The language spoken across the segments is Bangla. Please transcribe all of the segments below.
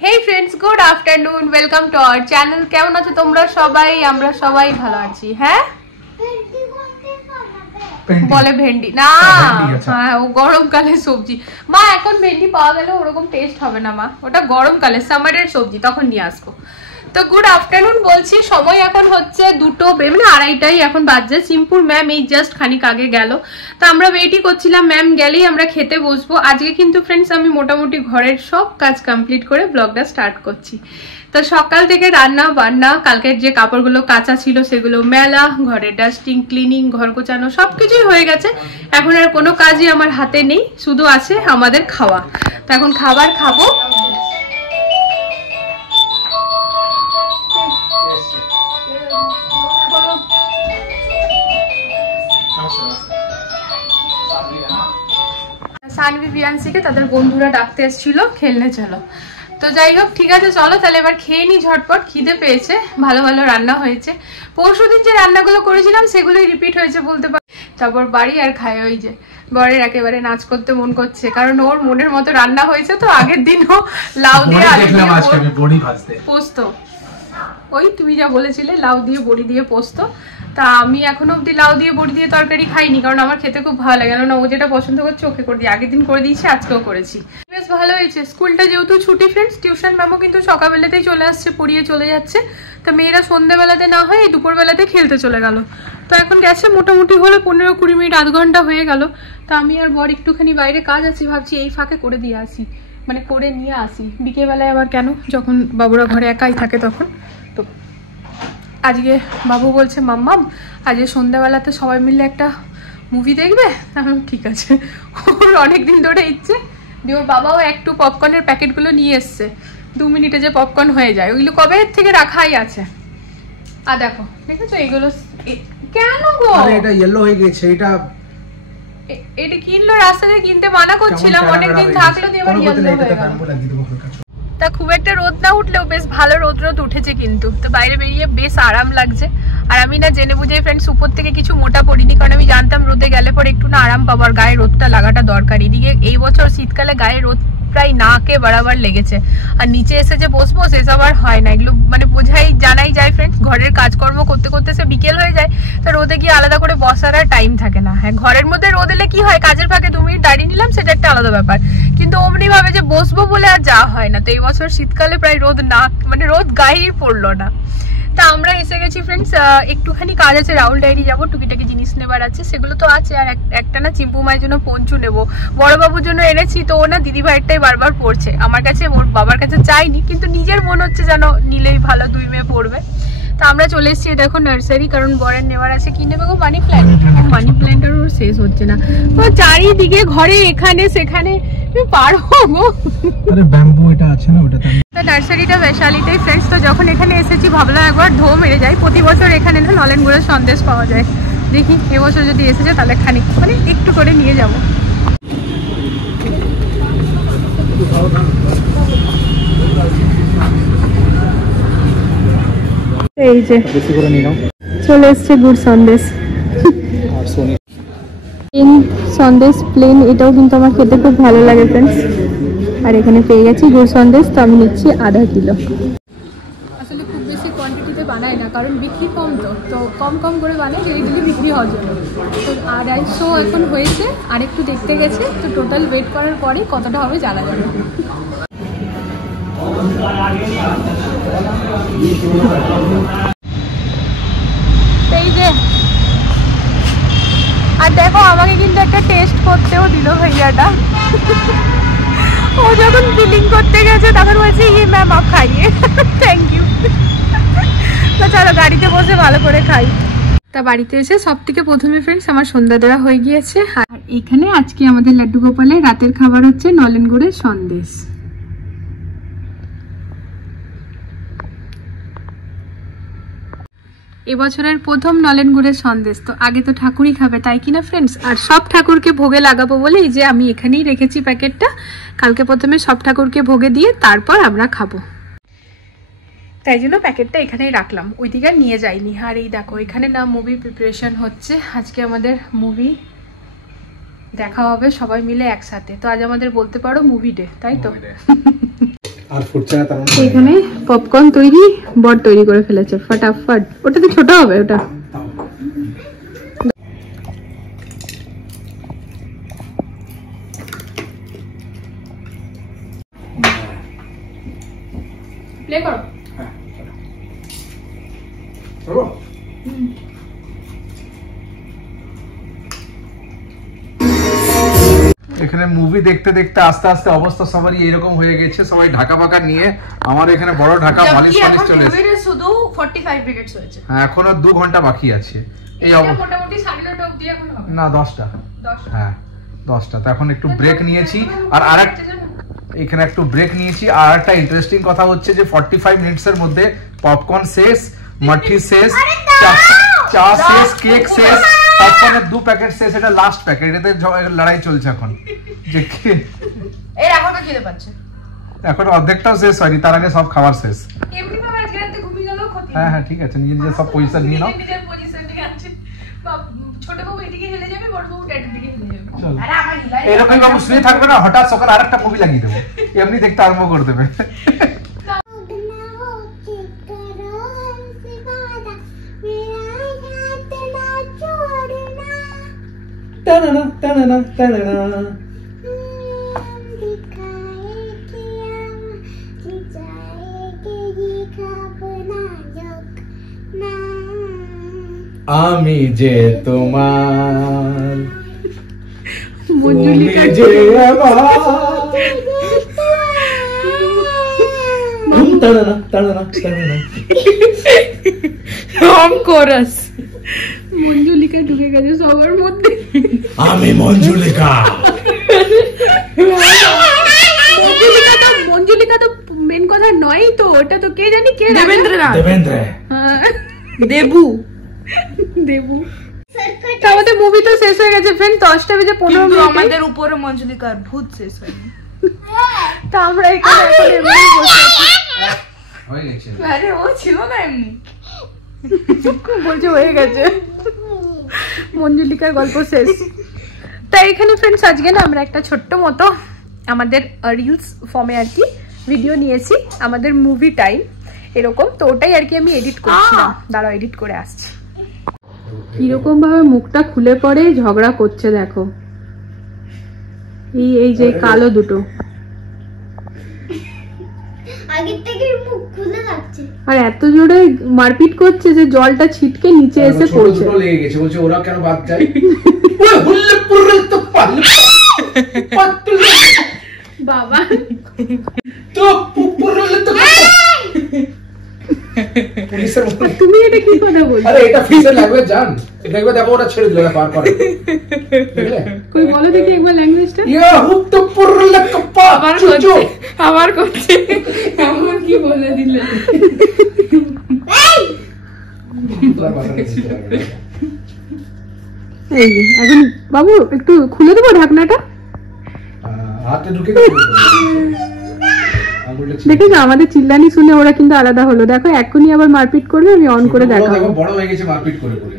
Hey friends, good afternoon. Welcome to our channel. কেমন আছো তোমরা সবাই? আমরা সবাই ভালো আছি। হ্যাঁ? বলে ভেন্ডি না, হ্যাঁ ও গরমকালের সবজি। মা এখন ভেন্ডি পাওয়া গেলে ওরকম টেস্ট হবে না মা, ওটা গরমকালে সামারের সবজি, তখন নিয়ে আসবো। তো গুড আফটারনুন বলছি, সময় এখন হচ্ছে 2টো মানে 2:30 এখন বাজছে। সিম্পুল ম্যাম এই জাস্ট খানিক আগে গেল, তো আমরা ওয়েটই করছিলাম ম্যাম গেলেই আমরা খেতে বসবো। আজকে কিন্তু ফ্রেন্ডস আমি মোটামুটি ঘরের সব কাজ কমপ্লিট করে ব্লগটা স্টার্ট করছি। তো সকাল থেকে রান্না বান্না, কালকের যে কাপড়গুলো কাঁচা ছিল সেগুলো মেলা, ঘরের ডাস্টিং ক্লিনিং, ঘর গোছানো সবকিছুই হয়ে গেছে। এখন আর কোনো কাজই আমার হাতে নেই, শুধু আছে আমাদের খাওয়া। তো এখন খাবার খাবো। সানভি বিয়ান্সিকে তাদের বন্ধুরা ডাকতে এসেছিল, খেলনে চলো। তো যাই হোক, ঠিক আছে চলো তাহলে এবার খেয়ে নি ঝটপট, খিদে পেয়েছে। ভালো ভালো রান্না হয়েছে, পরশুদিন যে রান্নাগুলো করেছিলাম সেগুলোই রিপিট হয়েছে বলতে পারি। তারপর বাড়ি আর খাই, ওই যে বরের একেবারে নাচ করতে মন করছে, কারণ ওর মনের মতো রান্না হয়েছে। তো আগের দিনও লাউ দিয়ে আলু দিয়ে পোস্ত, ওই তুমি যা বলেছিলে লাউ দিয়ে বড়ি দিয়ে পোস্ত। তা আমি এখনো অব্দি লাউ দিয়ে বড়ি দিয়ে তরকারি খাইনি, কারণ আমার খেতে খুব ভালো লাগে না। ও যেটা পছন্দ করছে ওকে করে দিই, আগের দিন করে দিয়েছি, আজকেও করেছি। বেশ ভালো হয়েছে। স্কুলটা যেহেতু ছুটি ফ্রেন্ডস, টিউশন ম্যামও কিন্তু সকালবেলাতেই চলে আসছে, পড়িয়ে চলে যাচ্ছে। তো মেয়েরা সন্ধ্যেবেলাতে না হয় দুপুরবেলাতে খেলতে চলে গেল। তো এখন গেছে মোটামুটি হলো 15-20 মিনিট, আধ ঘন্টা হয়ে গেল। তো আমি আর বর একটুখানি বাইরে কাজ আছে, ভাবছি এই ফাঁকে করে দিয়ে আসি, মানে করে নিয়ে আসি। বিকেলবেলায় আবার কেন, যখন বাবুরা ঘরে একাই থাকে তখন। তো আজকে বাবু বলছে মাম্মাম আজকে সন্ধ্যাবেলাতে সবাই মিলে একটা মুভি দেখবে। ঠিক আছে, ওর অনেকদিন ধরে ইচ্ছে। দিয়ে ওর বাবাও একটু পপকর্নের প্যাকেটগুলো নিয়ে এসছে, 2 মিনিটে যে পপকর্ন হয়ে যায়, ওইগুলো কবে থেকে রাখাই আছে। আর দেখো দেখেছো এইগুলো কেন গো, এটা ইয়েলো হয়ে গেছে। এটা কিনলো রাস্তাতে, কিনতে মানা করছিলাম, অনেকদিন থাকলো দিয়ে আবার ইয়েলো হয়ে গেল। তা খুব একটা রোদ না উঠলেও বেশ ভালো রোদ উঠেছে কিন্তু। তো বাইরে বেরিয়ে বেশ আরাম লাগছে। আর আমি না জেনে বুঝে ফ্রেন্ডস উপর থেকে কিছু মোটা পড়িনি, কারণ আমি জানতাম রোদে গেলে পরে একটু না আরাম পাবো, আর গায়ে রোদটা লাগাটা দরকার। এদিকে এই বছর শীতকালে গায়ে রোদ প্রায় নাকে বরাবর লেগেছে, আর নিচে এসে যে বসবো সেসব আর হয় না। এগুলো মানে জানাই যায় ফ্রেন্ডস, ঘরের কাজকর্ম করতে করতে সে বিকেল হয়ে যায়, তো রোদে গিয়ে আলাদা করে বসার আর টাইম থাকে না। হ্যাঁ, ঘরের মধ্যে রোদ এলে কি হয়, কাজের ফাঁকে 2 মিনিট দাঁড়িয়ে নিলাম, সেটা একটা আলাদা ব্যাপার, কিন্তু অমনি ভাবে যে বসবো বলে আর যাওয়া হয় না। তো এই বছর শীতকালে প্রায় রোদ মানে রোদ গায়েই পড়লো না। তা আমরা এসে গেছি ফ্রেন্ডস, একটুখানি কাজ আছে, রাহুল ডায়েরি যাবো, টুকিটাকি জিনিস নেবার আছে, সেগুলো তো আছে। আর একটা না চিম্পু মায়ের জন্য পঞ্চু নেবো, বড়বাবুর জন্য এনেছি। তো ও না দিদি ভাইয়েরটাই বারবার পড়ছে, আমার কাছে ওর বাবার কাছে চাইনি, কিন্তু নিজের মন হচ্ছে যেন নিলেই ভালো, 2 মেয়ে পড়বে। তো আমরা চলে এসেছি দেখো নার্সারি, কারণ বরের নেওয়ার আছে। কি নেবে গো? Money plant. মানি প্ল্যান্টের ওর শেষ হচ্ছে না, ও চারিদিকে ঘরে এখানে সেখানে পারবো গো। আরে ব্যাম্বু এটা আছে না, ওটা তো নার্সারিটা বৈশালীতেই ফ্রেন্ডস। তো যখন এখানে এসেছি ভাবলাম একবার ঢো মেরে যাই। প্রতি বছর এখানে না নলেন গুড়ের সন্দেশ পাওয়া যায়, দেখি এবছর যদি এসেছে তাহলে খানিক মানে একটু করে নিয়ে যাব। এই যে চলে এসছে গুড় সন্দেশ, সন্দেশ প্লেন, এটাও কিন্তু আমার খেতে খুব ভালো লাগে ফ্রেন্ডস। আর এখানে পেয়ে গেছি গুড় সন্দেশ, তো আমি নিচ্ছি আধা কিলো। আসলে খুব বেশি কোয়ান্টিটিতে বানাই না, কারণ বিক্রি কম, তো কম কম করে বানাই ডেলি বিক্রি হওয়ার জন্য। তো 250 এখন হয়েছে, আর একটু দেখতে গেছে। তো টোটাল ওয়েট করার পরে কতটা হবে জানা যাবে। এই যে, আর দেখো আমাকে কিন্তু একটা টেস্ট করতেও দিল ভাইয়াটা। ও যখন বিলিং করতে গেছে তখন বলছে ইয়ে ম্যাম আপ খাইয়ে, থ্যাংক ইউ। তো চলো গাড়িতে বসে ভালো করে খাই। তা বাড়িতে এসে সব থেকে প্রথমে ফ্রেন্ডস আমার সন্ধ্যা দেওয়া হয়ে গিয়েছে। আর এখানে আজকে আমাদের লাড্ডু গোপালের রাতের খাবার হচ্ছে নলেন গুড়ের সন্দেশ। এবছরের প্রথম নলেন গুড়ের সন্দেশ। তো আগে তো ঠাকুরই খাবে, তাই কিনা ফ্রেন্ডস। আর সব ঠাকুরকে ভোগে লাগাবো বলে এই যে আমি এখানেই রেখেছি প্যাকেটটা। কালকে প্রথমে সব ঠাকুরকে ভোগে দিয়ে তারপর আমরা খাবো, তাই জন্য প্যাকেটটা এখানেই রাখলাম, ওইদিকে নিয়ে যাইনি। আর এই দেখো এখানে না মুভি প্রিপারেশন হচ্ছে, আজকে আমাদের মুভি দেখা হবে সবাই মিলে একসাথে। তো আজ আমাদের বলতে পারো মুভি ডে, তাই তো? আর ফুটছে না তার এখানে পপকর্ন তৈরি, বড় তৈরি করে ফেলেছে ফটাফট। ওটা তো ছোট হবে ওটা। প্লে করো। এখানে মুভি দেখতে দেখতে আস্তে আস্তে অবস্থা সবারই এরকম হয়ে গেছে, সবাই ঢাকা পাকা নিয়ে। আমার এখানে বড় ঢাকা মালিশ মালিশ চলে এসেছে। শুধু 45 মিনিটস হয়েছে। হ্যাঁ, এখনো 2 ঘন্টা বাকি আছে। এই মোটামুটি 9:30 অবধি এখন হবে না 10টা। হ্যাঁ 10টা। তো এখন একটু ব্রেক নিয়েছি। আর এখানে একটু ব্রেক নিয়েছি। আর একটা ইন্টারেস্টিং কথা হচ্ছে যে 45 মিনিটসের মধ্যে পপকর্ন শেষ, মাঠি শেষ, চা শেষ, কেক শেষ, পপকর্নের 2 প্যাকেট শেষ। এটা লাস্ট প্যাকেট। এতে লড়াই চলছে এখন যে এর এখনো খেতে পাচ্ছে। এখন অর্ধেকটাও শেষ হয়নি, তার আগে সব খাবার শেষ। এমনি বাবা আজকে রাতে ঘুমিয়ে গেল ক্ষতি। হ্যাঁ ঠিক আছে, নিজে সব পজিশন নিয়ে নাও। নিজের পজিশন ঠিক আছে। ছোট বাবু এদিকে হেলে যাবে, বড় বাবু ড্যাডির দিকে হেলে যাবে। আরে আমার হিলাই এরকম বাবু শুয়ে থাকবে না, হঠাৎ সকালে আরেকটা মুভি লাগিয়ে দেবো, এমনি দেখতে আরম্ভ করে দেবে। টানানা টানানা টানানা। আমি যে তোমার, মঞ্জুলিকা যে আমার। টানানা টানানা টানানা। রং কোরাস। মঞ্জুলিকা ঢুকে গেছে সবার মধ্যে। আমি মঞ্জুলিকা। মঞ্জুলিকা তো মেন কথা নয় তো, ওটা তো কে জানি কে। দেবেন্দ্রনাথ। দেবেন্দ্র। দেবু। দেবু। আমাদের মুভি তো শেষ হয়ে গেছে ফ্রেন্ড, 10টা বেজে 15 মিনিট। আমাদের উপরে মঞ্জুলিকার ভূত শেষ হয়নি। তা আমরা এখানে এখন এমনি বসে আছি। হয়ে গেছে। আরে ও ছিল না এমনি। বলছে হয়ে গেছে। মঞ্জুলিকার গল্প শেষ। তাই এখানে ফ্রেন্ডস আজকে না আমরা একটা ছোট্ট মতো আমাদের রিলস ফর্মে আর কি ভিডিও নিয়েছি, আমাদের মুভি টাইম এরকম। তো ওটাই আর কি আমি এডিট করছিলাম। দাঁড়াও এডিট করে আসছি। কিরকম ভাবে মুখটা খুলে পড়ে ঝগড়া করছে দেখো। এই যে কালো দুটো আগের থেকে মুখ খুলে যাচ্ছে। আর এত জোরে মারপিট করছে যে জলটা ছিটকে নিচে এসে পড়ছে। ছোট লেগে গেছে, বলছে ওরা কেন বাদ যায়। ওই হুল্লে পুরল তো পাল পাতল বাবা তো পুরল তো। পুলিশের মতো তুমি এটা কি কথা বলছো? আরে এটা ফিসে লাগবে জান, দেখবে দেখো ওটা ছেড়ে দিল, পার করে বুঝলে। কই বলো দেখি একবার ল্যাঙ্গুয়েজটা। ইয়া হুক তো পুরল কপা চুচু আবার করছে। এমন কি বলে দিলে। এই এখন বাবু একটু খুলে দেবো ঢাকনাটা। হাতে ঢুকে দেখেছো আমাদের চিল্লানি শুনে ওরা কিন্তু আলাদা হলো। দেখো এখনই আবার মারপিট করবে, আমি অন করে দেখাবো। বড় হয়ে গেছে মারপিট করে করে।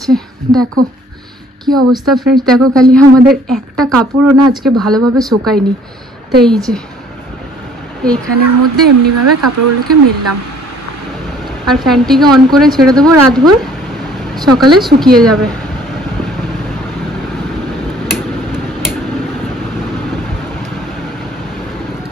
আছে। দেখো কি অবস্থা ফ্রেন্ডস, দেখো খালি আমাদের একটা কাপড়ও না আজকে ভালোভাবে শোকায়নি। তো এই যে এইখানের মধ্যে এমনিভাবে কাপড়গুলোকে মেললাম, আর ফ্যানটিকে অন করে ছেড়ে দেবো, রাতভর সকালে শুকিয়ে যাবে।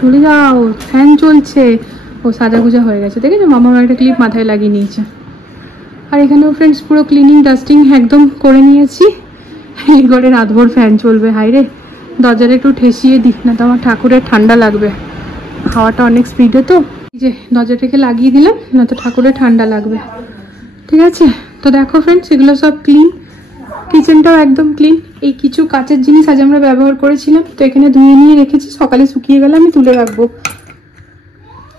চলে যাও, ফ্যান চলছে। ও সাজাগুজা হয়ে গেছে, দেখেছো মামা একটা ক্লিপ মাথায় লাগিয়ে নিয়েছে। আর এখানেও ফ্রেন্ডস পুরো ক্লিনিং ডাস্টিং একদম করে নিয়েছি। এই ঘরে রাতভর ফ্যান চলবে। হাইরে দরজাটা একটু ঠেসিয়ে দিই, না তো আমার ঠাকুরের ঠান্ডা লাগবে, হাওয়াটা অনেক স্পিডে। তো এই যে দরজাটাকে লাগিয়ে দিলাম, না তো ঠাকুরের ঠান্ডা লাগবে। ঠিক আছে, তো দেখো ফ্রেন্ডস এগুলো সব ক্লিন, কিচেনটাও একদম ক্লিন। এই কিছু কাঁচের জিনিস আজ আমরা ব্যবহার করেছিলাম, তো এখানে ধুয়ে নিয়ে রেখেছি, সকালে শুকিয়ে গেলে আমি তুলে রাখবো।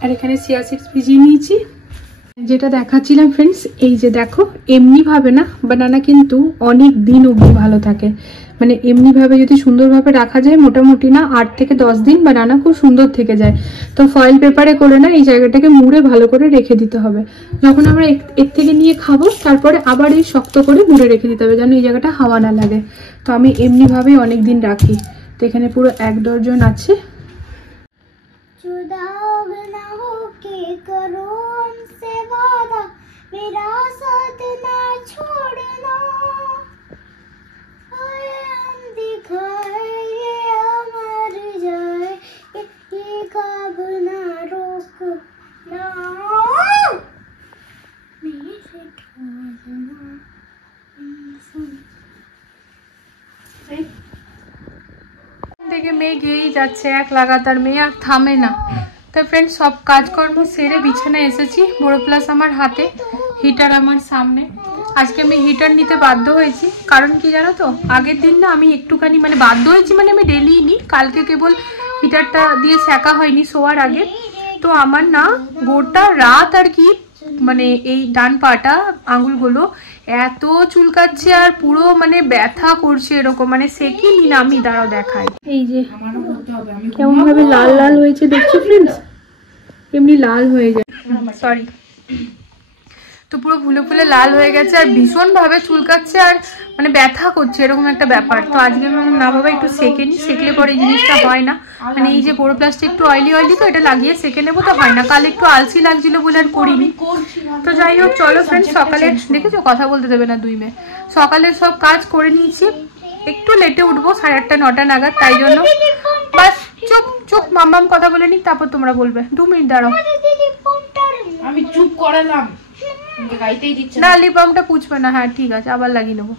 আর এখানে চিয়া সিডস ভিজিয়ে নিয়েছি। যেটা দেখাচ্ছিলাম ফ্রেন্ডস, এই যে দেখো এমনিভাবে না বানানা কিন্তু অনেক দিন অবধি ভালো থাকে। মানে এমনিভাবে যদি সুন্দরভাবে রাখা যায়, মোটামুটি না 8 থেকে 10 দিন বানানা খুব সুন্দর থেকে যায়। তো ফয়েল পেপারে করে না এই জায়গাটাকে মুড়ে ভালো করে রেখে দিতে হবে। যখন আমরা এর থেকে নিয়ে খাবো তারপরে আবার এই শক্ত করে মুড়ে রেখে দিতে হবে, যেন এই জায়গাটা হাওয়া না লাগে। তো আমি এমনিভাবেই অনেক দিন রাখি। তো এখানে পুরো 1 ডজন আছে। मेरा साथ ना छोड़ना, हम दिखाए ये अमर जाए, ये कब ना रोकना, मेरे छोड़ना। থেকে মেয়ে গিয়েই যাচ্ছে, এক লাগাতার মেয়ে আর থামে না। তো ফ্রেন্ডস সব কাজকর্ম সেরে বিছানায় এসেছি, বড় প্লাস আমার হাতে, হিটার আমার সামনে। আজকে আমি হিটার নিতে বাধ্য হয়েছি, কারণ কি জানো তো, আগের দিন না আমি একটুখানি মানে বাধ্য হয়েছি, মানে আমি ডেলি নিই, কালকে কেবল হিটারটা দিয়ে সেকা হয়নি শোয়ার আগে। তো আমার না গোটা রাত আর কি মানে এই ডান পাটা আঙুলগুলো এত চুলকাচ্ছে আর পুরো মানে ব্যথা করছে এরকম, মানে সেকিনি না আমি, দাঁড়াও দেখাই। এই যে কেমন ভাবে লাল লাল হয়েছে দেখছো ফ্রেন্ডস, এমনি লাল হয়ে যায়, সরি। তো পুরো ফুলে ফুলে লাল হয়ে গেছে আর ভীষণ ভাবে চুলকাচ্ছে আর মানে ব্যথা করছে এরকম একটা ব্যাপার। তো আজকে আমি না বাবা একটু সেকে নি, সেকলে পরে এই জিনিসটা হয় না। মানে এই যে বড় প্লাস্টিক একটু অয়েলি অয়েলি, তো এটা লাগিয়ে সেকে নেবো, তো হয় না। কাল একটু আলসি লাগছিল বলে আর করিনি। তো যাই হোক চলো ফ্রেন্ডস, সকালে দেখেছো কথা বলতে দেবে না 2 মেয়ে, সকালের সব কাজ করে নিয়েছি। একটু লেটে উঠবো 8:30 9টা নাগাদ, তাই জন্য বাস চুপ চুপ মাম্মাম কথা বলে নি, তারপর তোমরা বলবে। 2 মিনিট দাঁড়াও, আমি চুপ করালাম, গাইতেই দিচ্ছে না লিপ বামটা পুছবে না। হ্যাঁ ঠিক আছে, আবার লাগিয়ে নেবো।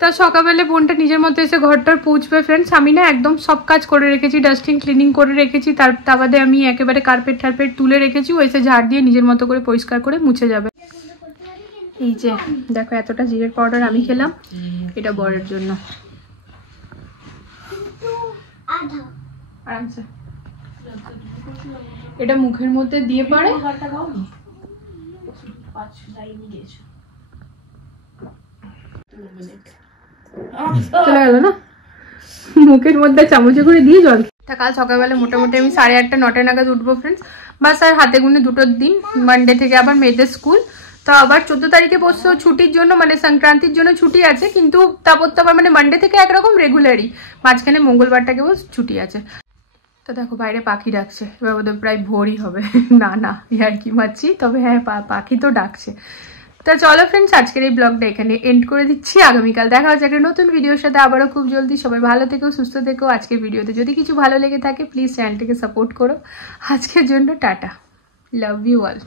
তো সকালবেলা বোনটা নিজের মতো এসে ঘরটার পুছবে ফ্রেন্ডস। আমি না একদম সব কাজ করে রেখেছি, ডাস্টিং ক্লিনিং করে রেখেছি, তার বাদে আমি একেবারে কার্পেট টার্পেট তুলে রেখেছি। ও এসে ঝাড় দিয়ে নিজের মতো করে পরিষ্কার করে মুছে যাবে। এই যে দেখো এতটা জিরের পাউডার আমি খেলাম, এটা বরের জন্য। আরামসে এটা মুখের মধ্যে দিয়ে পারে। চলে গেল না, মুখের মধ্যে চামচে করে দিয়ে জল। কাল সকালবেলা মোটামুটি আমি 8:30 9টা নাগাদ উঠবো ফ্রেন্ডস। বাস আর হাতে গুনে 2 দিন, মানডে থেকে আবার মেয়েদের স্কুল। তো আবার 14 তারিখে বসছো ছুটির জন্য, মানে সংক্রান্তির জন্য ছুটি আছে, কিন্তু তারপর তো আবার মানে মানডে থেকে একরকম রেগুলারই, মাঝখানে মঙ্গলবারটা কেবল ছুটি আছে। তো দেখো বাইরে পাখি ডাকছে, এবার বোধহয় প্রায় ভোরই হবে। না না আর কি মারছি, তবে হ্যাঁ পাখি তো ডাকছে। তো চলো ফ্রেন্ডস, আজকের এই ব্লগটা এখানে এন্ড করে দিচ্ছি। আগামীকাল দেখা হচ্ছে একটা নতুন ভিডিওর সাথে আবারও খুব জলদি। সবাই ভালো থেকো, সুস্থ থেকো। আজকের ভিডিওতে যদি কিছু ভালো লেগে থাকে প্লিজ চ্যানেলটিকে সাপোর্ট করো। আজকের জন্য টাটা, লাভ ইউ অল।